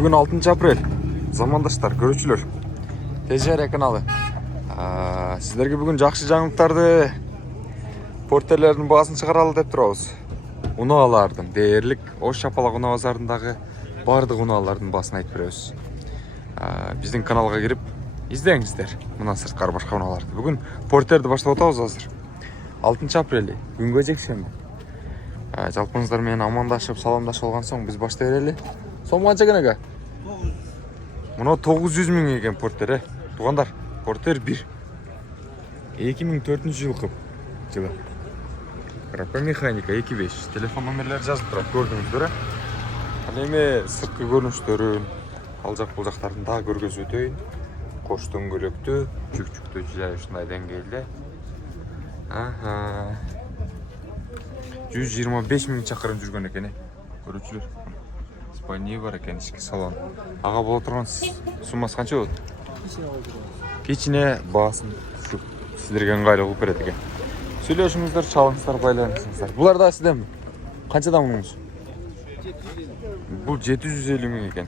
Бүгін 6 апрель. Замандаштар, көрүүчүлөр. Тежер каналы. Сіздерге бүгін жақсы жаңылыктарды, портерлердің бағасын шығаралы деп тұрабыз. Унаалардың, дээрлик Ош Шапалак унаа базарындагы бардык унаалардын баасын айтып беребиз. Биздин каналга кирип издеңиздер мына сырткары башка унааларды. Бүгүн портерди баштап атабыз азыр. 6 апрель, күнгө жекшемби. Жалпыңыздар менен амандашып, саламдашып алган соң биз баштай берели. Сом канча экен ага? 900. Мына 900 миң экен портер, Тугандар, портер 1. 2004-жылкы жылы. Коробка механика 2.5. Телефон номерлери жазып турат, көрдүңүздөр. Ал эми сырткы көрүнүштөрүн, ал жак бул жактарын да көргөзүп өтөйүн. Кош дөңгөлөктүү, жүк-жүктүү жай ушундай деңгээлде. 125 миң чакырым жүргөн экен, көрүүчүлөр. Спальни бар экен, ички салон. Ага боло турган суммасы канча болот? Кичине баасын сиздерге ыңгайлуу кылып берет экен. Сүйлөшүңүздөр, чалыңыздар, байланыңыздар. Булар да сизденби? Канчадан муңуз? Бул 750 миң экен.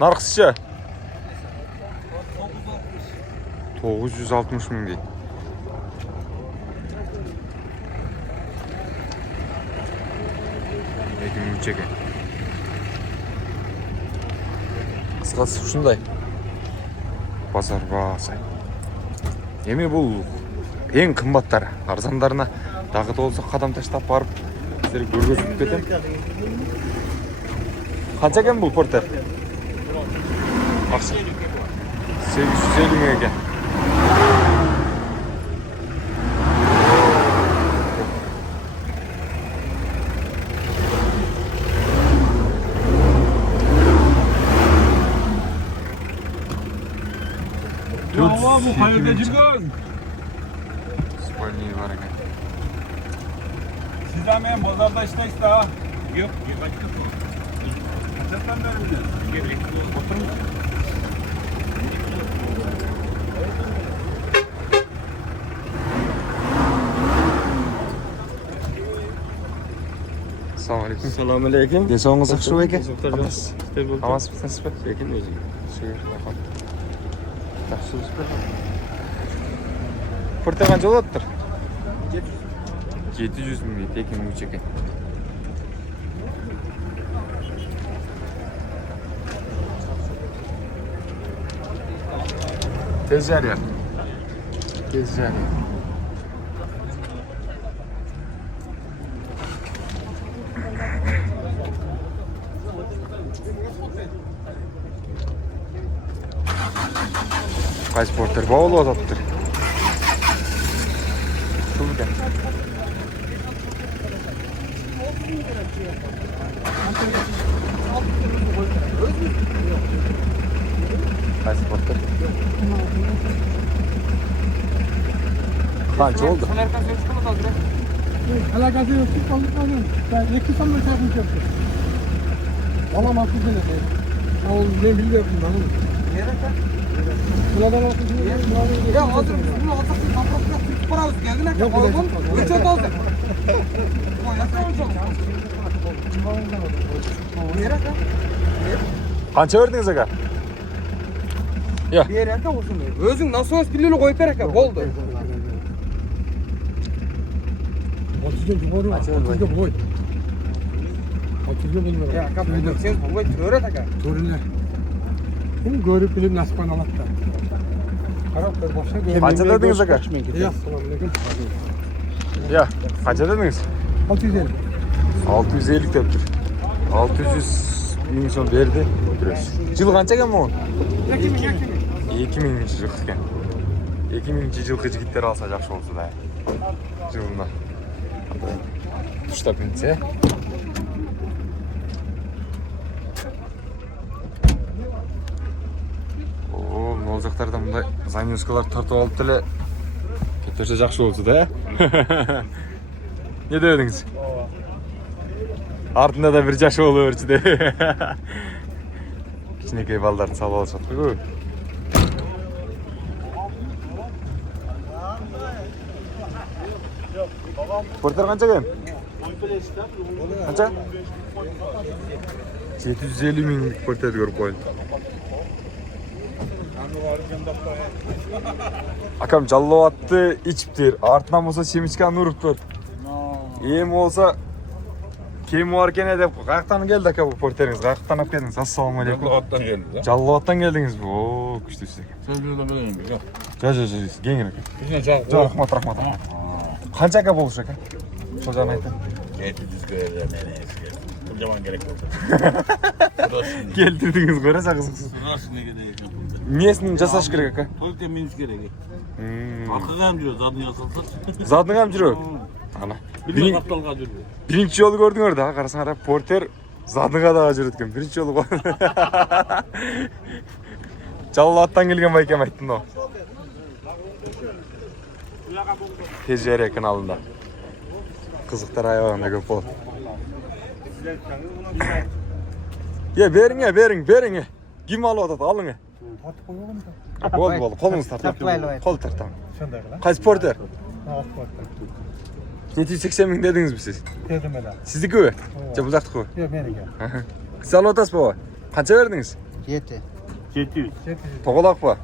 Наркысыча? 960 миң дейт. Экен. Кыскасы ушундай. Базар баасы. Эми бул эң кымбаттары. Арзандарына дагы да болсо кадам таштап барып сиздерге көргөзүп кетем. Канча экен бул портер? 850 миң экен. Bu hayırda жүргөн. Спальни бар экен. Siz de men bozorda ishlaysizlar da? Yo'q, qachondan beri? Assalomu alaykum. Assalomu alaykum. Desoğunuz yaxshi ekan? Hammasi Hammasi lekin o'zing. Yaxshi super. Porter qancha bo'lyapti? 700 ming tekin mucha ekan. Tez jaryan. Qaysi porter bog'li o'tibdir. Shunga. Qaysi porter? Qancha oldu? Alakası yok, siz kaldıklarını. Ben 2 sanma çarpmış yaptım. Valla mahsus edin. Oğlum ne biliyorum ben onu. Buradan altı Ya hazır bunu alsak biz kapatacak Türk parası geldi ne kadar oğlum? 3 ot aldık. O yasa olacak. Nereye kan? Qancha verdingiz aka? Bir yerde olsun. Özün nasıl olsa pilini koyup berek oldu. 30'da yukarı, 30'da boy. 30'da bulmuyor. Ya kapı sen bu boy töre taka. Törüne. Bunu görüp bilip nasip anlattı. Karab bir başa görüp. Qancha dedingiz aka? Ya, assalomu alaykum. Ya, qancha dedingiz? 650. 650 deptir. 600 ming so'm berdi. Jil qancha ekan bu? 2000 yil ekan. 2000 yilqi jigitlar olsa yaxshi bo'lsa-da. Jilda. Ushlab insa. Oo, nozaqlardan bunday zanyoskalar tortib olib tele. Ketirsa yaxshi bo'lsa-da. Ne dediniz? Артында да bir жашы боло берчү де. Кичинекей балдарды салып алышат-кы. Porter qancha ekan? Qancha? 750 minglik porter ko'rib qo'yildi. Akam jallovatni ichibdir. Artdan bo'lsa semechkani uribdir. Em bo'lsa kim bor ekan deb qayerdan keldi aka bu porteringiz? Qayerdan olib keldingiz? Assalomu alaykum. Jallovatdan geldi. Jallovatdan keldingiz bu. Oo, kuchli ekan. Sen bir de bileyim bir. Jo, gengir aka. İçine çak. Jo, rahmat. Qancha aka bo'lish aka? Xo'jayin ayting. 700 kere meni eski. Kocaman gerek yok. Burası Keltirdingiz ko'rasa qiziqsiz. ne gerek yok. Nesini jasash kerak aka? To'yda minus gerek. Arkaga ham diyor zadını yazılsa. Zadning ham jurib. Ana. Bir kaptalga diyor. Birinchi yo'l ko'rdinglar da, qarasanglar porter zadniga da jurayotgan. Birinchi yo'l bor. Jallovatdan kelgan baykam aytdim da. Tejere kanalında. Qiziqlar ayog'imda ko'p bo'ldi. Ye, bering. Kim olyapti? Oling. Tortib qo'yganmi? Bo'ldi. Qo'lingizni tortib. Qo'l tortaman. Shunday qilib. Qaysi porter? Transportda. 780 ming dedingizmi siz? Dedim ela. Sizniki-ku? Jo, buzoqniki-ku? Yo'q, meniki. Siz olyapsiz baba? Qancha berdingiz? 7. 700. To'g'riq bu.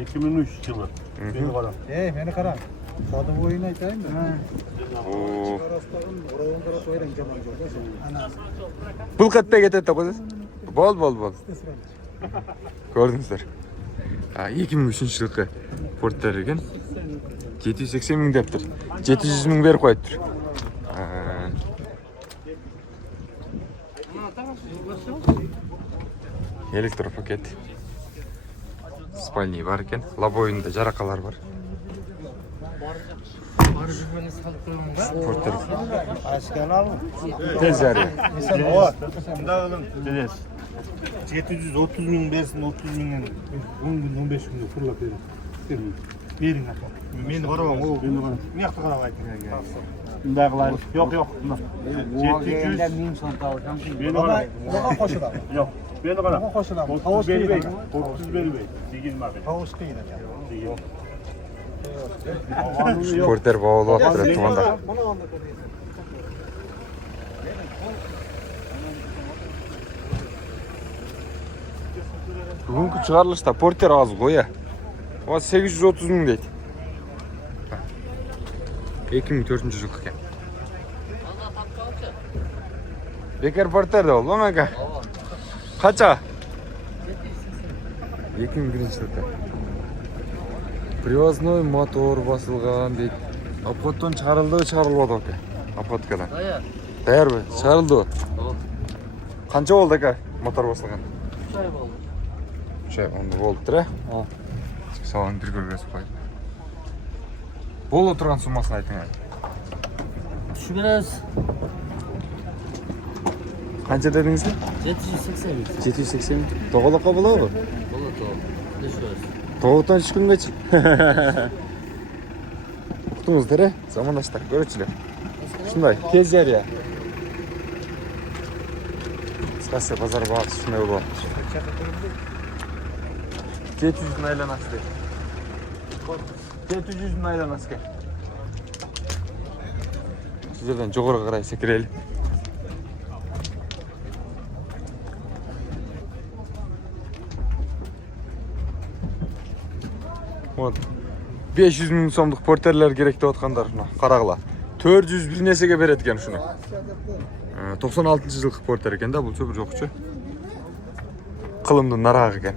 2003 yılı. Beni qara. Meni qarang. Sodi o'yini aytaymi? Oo. Qarashtag'im, o'ravindira qo'ying jamon joyda. Ana. Pul qatda ketadi qo'ysiz? Bol. Ko'rdingizlar. 2003-yilgi porter ekan. 780 ming debdir. 700 ming berib qo'yibdir. Elektropaket. Spalniy var ekan. Laboyinda jaraqalar bor. Porter. Tez jariya. Deniz. 730 bin versin 30 binden 10 gün 15 günde fırlap verin. Verin apa. Meni qaramang, o meni qaram. Ne yoqda qarab ayting. Bundaqlar yo'q. 700 ming so'm tavsiyam. Beni qaram. Nima qo'shiladi? Yo'q. Beni qaram. Nima qo'shiladi? 30 bermay. 30 bermay. Degin ma'qul. Tovush qiyin ekan. Porter bog'lab turadi tumanda. Bugungi chiqarilishda porter oz qo'ya. O 830 ming deydi. 2004-yil ekan. Bekar porterda bo'ldi aka. Qancha? 2001-yilda. Привозной motor bosilgan deydi. Apotdan chiqarildi aka. Apotkadan. Tayyormi? Chiqarildi. Qancha bo'ldi aka motor bosilgan? 3 oy bo'ldi. 3 oy bo'ldi-a? Sağ bir görgəsi qoyub. Bol oturgan summasını aytın abi. Şu biraz Qancha dediniz? 780 bin. 780. To'g'liqqa bo'ladimi? Bo'ladi to'g'ri. Düşürüz. To'g'ridan chiqqungacha. Kutdingizlar-a? Zamonlashlar, ko'ruvchilar. Shunday, tez jariya. Qisqasi bozor бағасы shunday bo'ladi. 700 ming aylanasiga. 700 ming aylanasiga. Sizlardan jo'g'irga qaray sekiraylik. Вот. 500 ming so'mlik porterlar kerak deyotganlar shuni. Qarag'lar. 400 bir nechaga beradi ekan shuni. 96-yilgi porter ekanda, bu bir yo'qchi. Qilimdan naraq ekan.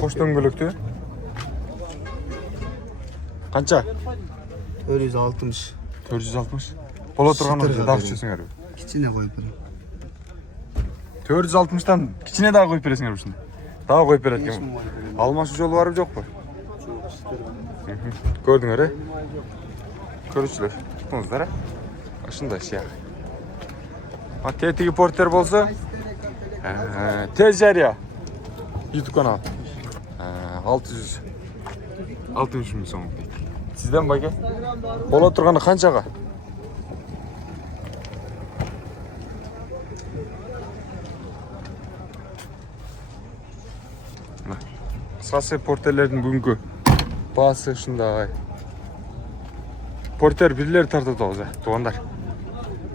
Qo'sh do'ngillikdi. Qancha? 460. 460. Bo'la turganingizda dag'chisingar. Kichina qo'yib bering. 460 dan kichina dag'a qo'yib berasizlar shuni. Dag'a qo'yib beradigan. Almashuv yo'li bor yo'qmi? Ko'rdinglar-a? Ko'ruvchilar, chiqdingizlar-a? Shunday ish yo'q. Ha, tetiği porter bo'lsa, tez jariya. YouTube kanal. 600 ming so'm. Sizdan baka? Bo'la turgani qanchaga? Qisqasi porterlarning bugungi bahsi shunday. Porter birileri tartadi hozir, to'g'onlar.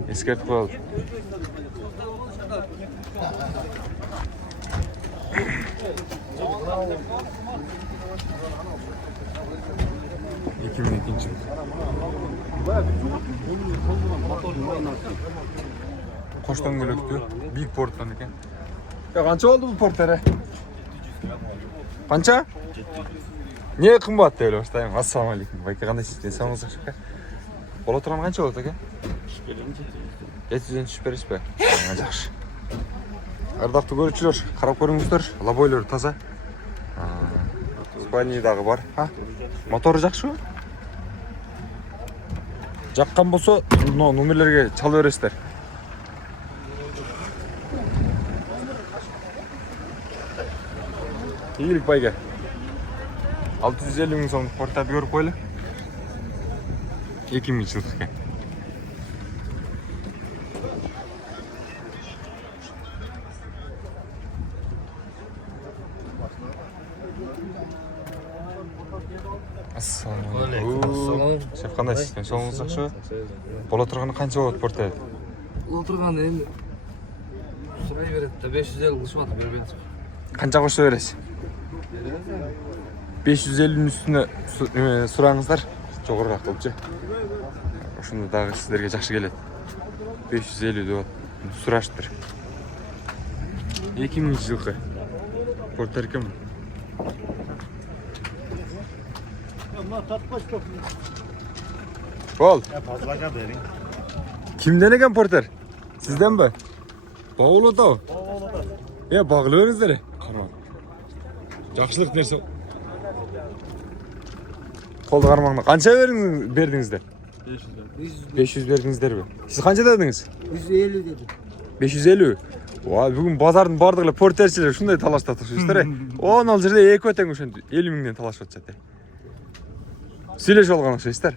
Eskartib qo'yadi. İki bin ikinci. Qo'shdan bo'lakdi. Büyük portdan ekan. Ya qancha oldu bu portere? Qancha? Niye qimmat deydi boshlayman. Assalomu alaykum. Bayka qanday sizlar sog'ingiz aka? Bola turgan qancha bo'ldi aka? 700 berishpa. Yaxshi. Ardoqli ko'ruvchilar, qarab ko'ringizlar. Laboylar toza. Spaniyaдағы бар. Ha? Motori жақсы. Жаққан болса, номерлерге чалып бересіздер. Игілік байға. 650 мың сом портады көріп қойлы. 2000 жылдыққа. Assalamualaikum. Шеф қандай сізден соңыңыз жақсы? Бола тұрғаны қанша болады портады? Отырғаны енді сұрай береді. 550 қылышып атып бермейді. Қанша қоша бересіз? 550'nin üstüne сұраңыздар. Жоғарырақ болчу. Ошондо дагы сиздерге жакшы келет. 550 деп сураштыр. 2000 жылкы. Портер ким? Бол. Fazlaca verin. Kimden ekan porter? Sizden mi? Bağılıda o. Ya bağlıyorsunuzlar. Жақшылық нәрсе. Қолды қармағына. Қанша бердіңіздер? 500 бердіңіздер бе? Сіз қанша дедіңіз? 150 dedi. 550. Ой, бүгін базардың бардығылы портершілер шындай талашта тұршыстыр. Оны ал жерде екі өтен үшін 50 мыңнен талаш өтсәтті. Сөйлеш олған ұқсайсыздар.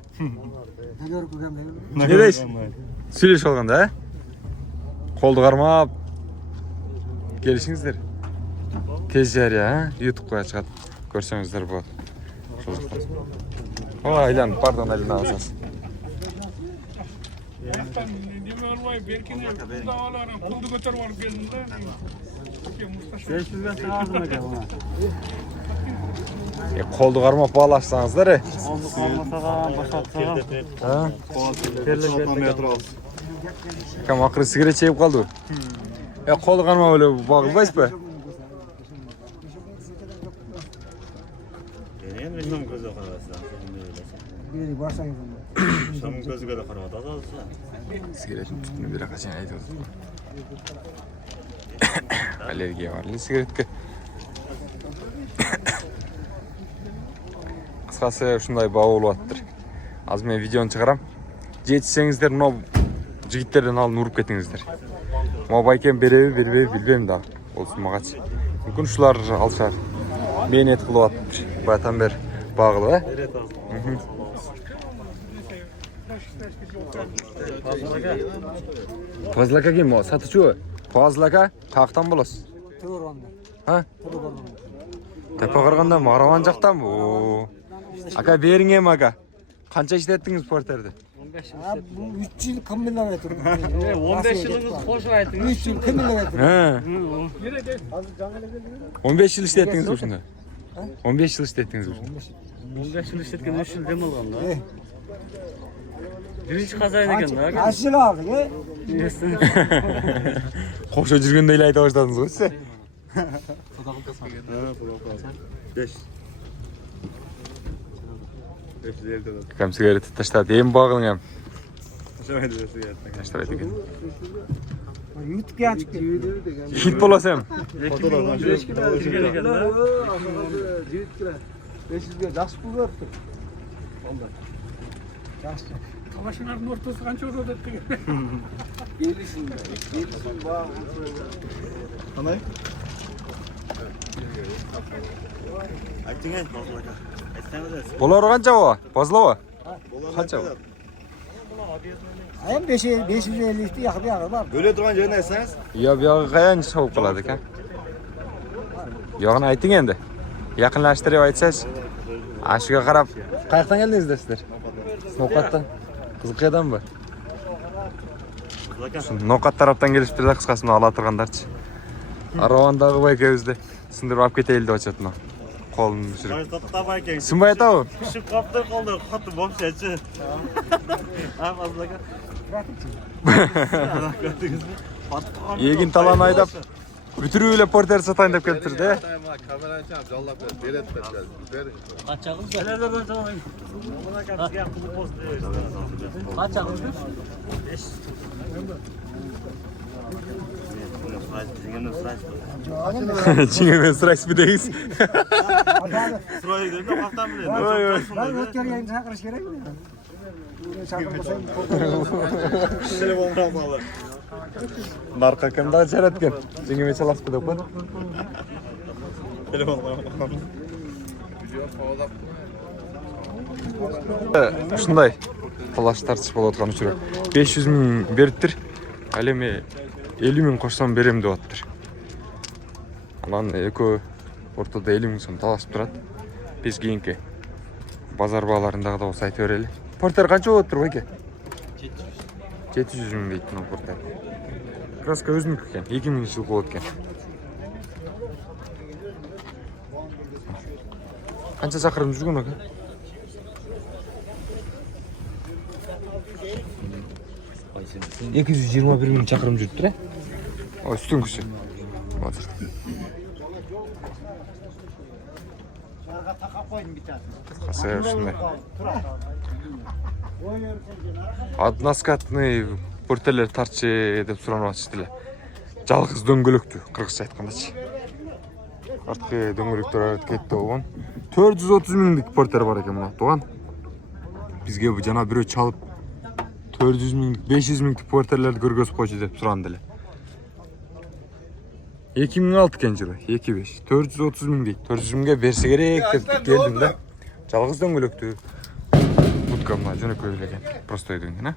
Не дейсіз? Сөйлеш олғанда, ә? Қолды қармап келішіңіздер. Tez жария, ә? YouTube қоя шығады. Көрсеңіздер болады. Ой, Айлан, пардон, Айлан алсаңыз. Қолды қармап балашсаңыздар, ә? Кәм ақыры сигарет шегіп қалды. Қолды қармап өлі бағылбайсыз ба? Bilmem gözü kararsa. Biri başlayın. Şamın gözü kadar kararsa azalsa. Sigaretin tütünü bir akaçın aytıyoruz. Allergiya var sigaretke. Qısqасы ушундай баа болуп аттыр. Азыр мен видеону чыгарам. Жетсеңиздер, мына жигиттерден алып уруп кетиңиздер. Могу байкем береби, бербейби билбейм да. Болсун магачы. Мүмкүн ушулар алышар. Мени эт кылып аттыр. Баятан бер багылып, э? Fazlaka kim o? Satıcı. Fazlaka kaqtan bolasiz? To'g'ri. Ha? Tepe qirg'anda Marg'ilon jaqdan bu. Aka bering ham aka. Qancha ishlatdingiz porterda? 15 Bu 3 yil qimillab turibdi. 15 yılınız qo'shib aytdingiz. 3 yil qimillab turibdi. Ha. 15 yil ishlatdingiz o'shunda. 15 yil ishlatdingiz o'shunda. 15 yıl işletken 3 yıl dem olganda. Birinchi qazayın ekan da aka. Ashil oldi, e? Qo'sha жүргөндө эле айта баштадыңыз го siz. 550 Кам сигарет таштады. Эми багылың ham. Şöyle bir sigaret. Таштабайт экен. YouTube'ga chiqib ketdi. Hit bo'lasam. 2015 kilo kirgan ekan da. 500 ga yaxshi pul beribdi. Yaxshi. Talaşların ortası qancha o'tadi degan. Kelishsin bor. Qanday? Ayting, fazlaca. Aytsangiz. Bular qancha bu? Bozlova? Qancha bu? Ayam 550 iste yoqib var. Böyle duran joyini aytsangiz? Yo, bu yog'i qayancha sovib qoladi ekan. Yog'ini ayting endi. Yaqinlashtirib aytsangiz. Ashuga qarab, qayoqdan keldingizlar sizlar? Ноқаттан. Қызылқиядан ба? Zaten Ноқат тараптан келишиптир да кыскасы мына ала тургандарчы. Аравандагы байкебизди сындырып алып кетейли деп атышат мына. Колун düşүрүп. Tattaba ekan. Сынбай атабы? Düşüp kaptı koldu. Katı bomşacı. Ha fazlaga. Егин талан айдап бүтүрүү эле портер сатайын деп келиптир да. Kamerayı çağır, jallap ver, beret ver, verin. Kaç çakıl? Televizordan çalayım. Buna kadar siyah kuzu post diyor. Kaç çakıl? Чиңеме сырайс бидейиз. Sıraya gidelim de baktan bile. Oy oy. Ben ötken yayını çakırış gerek mi? Çakırmasayım. Telefon kalmalı. Нарка кемдагы чараткен. Чиңеме чаласыз деп коет. Telefon kalmalı. Ушундай талаш тартыш болуп аткан учур. 500 миң бериптир. Ал эми 50 миң кошсом берем деп атыптыр. Анан экөө ортодо 50 миң сом талашып турат. Биз кийинки базар бааларындагы да болсо айтып берели. Портер канча болуп атыр байке? 700 миң дейт мына портер. Краска өзүнүкү экен. 2000 жыл болот экен. Канча чакырым жүргөн экен? Эки жүз жыйырма бир миң чакырым жүрүптүр, э? Ой, үстүңкүсү. Азыр. Касы ушундай. Односкатный портерлер тарчы деп суранып атышты эле. Жалгыз дөңгөлөктү, кыргызча айткандачы. Арткы дөңгөлөктөр кетти болгон. 430 миңдик портер бар экен мына туган. Бизге жана бирөө чалып 400 миң, 500 миңдик портерлерди көргөзүп койчу деп суранды эле. 2006 экен жылы, 25. 430 миң дейт. 400 миңге берсе керек деп келдим да. Жалгыз дөңгөлөктү. Будка мына жөнөкөй эле экен. Просто эден, а?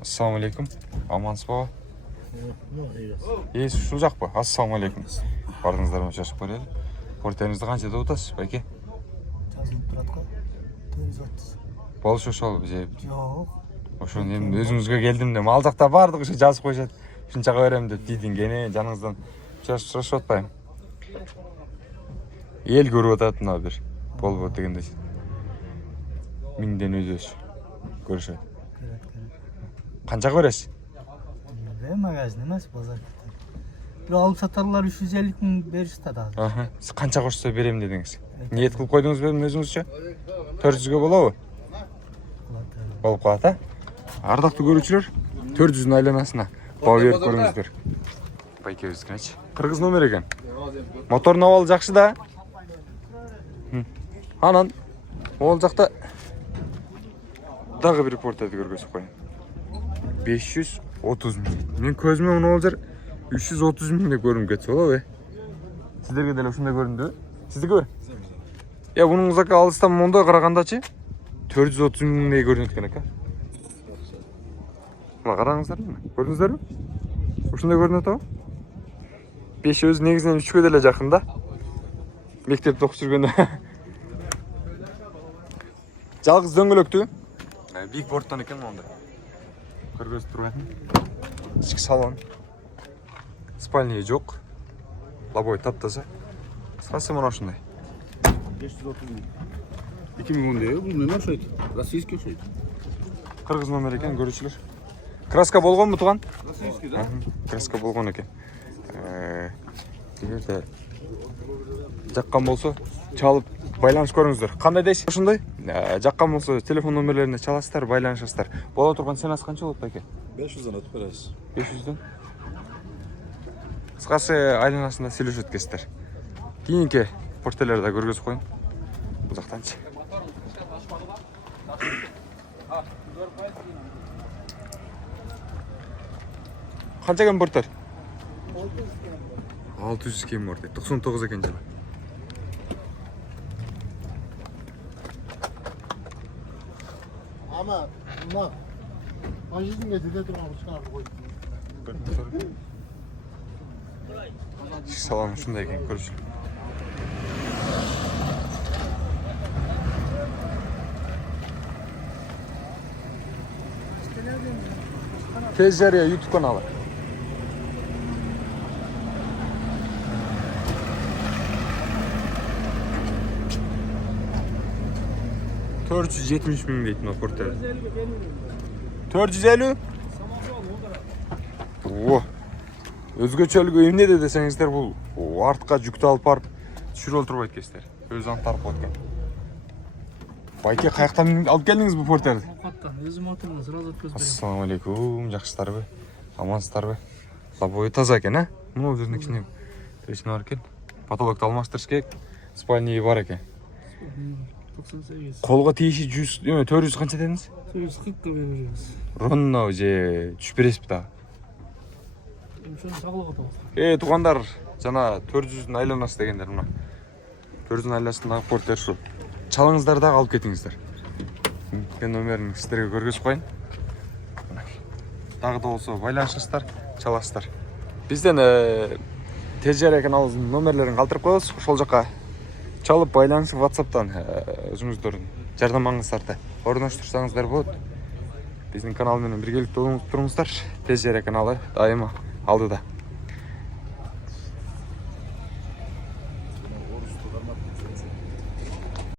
Ассаламу алейкум. Амансыз баба? Ушул жакпы? Ассаламу алейкум. Бардыңыздарбы, чачып көрөлү. Портериңизди канча деп атасыз, байке? Жазылып турат го. 430. Болуш ошол же. Жок. Ошону эми өзүңүзгө келдим деп. Ал жакта бардыгы ушу жазып коюшат. Ушунчага берем деп тийдиң кene жаныңыздан сурашып атпайм. Эл көрүп атат мына бир. Болбойт дегенде. Миңден өзөш. Көрүшөт. Канчага бересиз? Магазин эмес, базар. Бир алып сатарлар 350 миң беришти да. Сиз канча кошсо берем дедиңиз. Ниет кылып койдуңуз белем өзүңүзчө? 400гө болобу? Болуп калат, а? Ардактуу көрүүчүлөр, 400-дун айланасына баа берип көрүңүздөр. Байкебиздикинечи. Кыргыз номер экен. Мотордун абалы жакшы да. Анан ол жакта дагы бир портерди көргөзүп коеюн. 530 миң. Мен көзүмө мына ол жер 330 миң деп көрүнүп кетсе болобу? Сиздерге деле ушундай көрүндүбү? Сиздикиби? Бунун узакка алыстан мондой карагандачы 430 миңдей көрүнөт экен эка. Мына караңыздарбы? Көрдүңүздөрбү? Ушундай көрүнөт атабы? 5 өзү негизинен 3кө деле жакын да. Мектепте окуп жүргөндө. Жалгыз дөңгөлөктү. Биг борттон экен монда. Көргөзүп турган. Ички салон. Спальня жок. Лабой таптаза. Кыскасы мына ушундай. 530 миң. 2010 değil, bu ne nasıl? Российский şey. Кыргыз номер экен, көрүүчүлөр. Краска болгонбу туган? Российский, да? Краска болгон экен. Эгерде жаккан болсо, чалып байланыш көрүңүздөр. Кандай дейсиз? Ошондой? Жаккан болсо, телефон номерлерине чаласыздар, байланышасыздар. Боло турган ценасы канча болот байке? 500'dan atıp veririz. 500'дөн. Кыскасы айланасында сүйлөшөт экенсиздер. Кийинки портерлерди да көргөзүп коеюн. Бул жактанчы. Канча экен портер? 600 кем бар дейт. 99 экен жылы. Ama bunlar Ajiz'in getirdiği durmamış çıkardı koydu. Салам ушундай экен, көрүшүлөр. Tez Жария YouTube kanalı. $470.000 deydi o porter. 450? О. Өзгөчөлүгү эмне де десеңиздер, бул артка жүктү алып барып түшүрө турбайт экенсиздер. Өзү антарып коет экен. Байке, каяктан алып келдиңиз бу портерди? Ovqatdan o'zim o'tirdim, sразу o'tkazib beraman. Assalomu alaykum, жакшысыздарбы? Амансыздарбы? Лобой таза экен, а? Мына өзүнүн ичинде трещина бар экен. Потолокду алмаштырыш керек. Спальня бар экен. 98. Колго тийиши 100, 400 канча дедиңиз? 140 беребиз. Ронно же түшүп бересизби да? Ошону саклап атабыз. Туугандар, жана 400-дүн айланасы дегендер мына. 400-дүн айланасындагы портер ушу. Чалыңыздар дагы алып кетиңиздер. Мен номерин сиздерге көргөзүп коюн. Дагы да болсо байланышыңыздар, чаласыздар. Бизден Тез Жария каналыбыздын номерлерин калтырып коебуз. Ошол жака чалып байланышып WhatsApp'тан өзүңүздөрдүн жардамыңыздарды орноштурсаңыздар болот. Биздин канал менен биргеликте туруңуздар. Тез Жария каналы дайыма алдыда.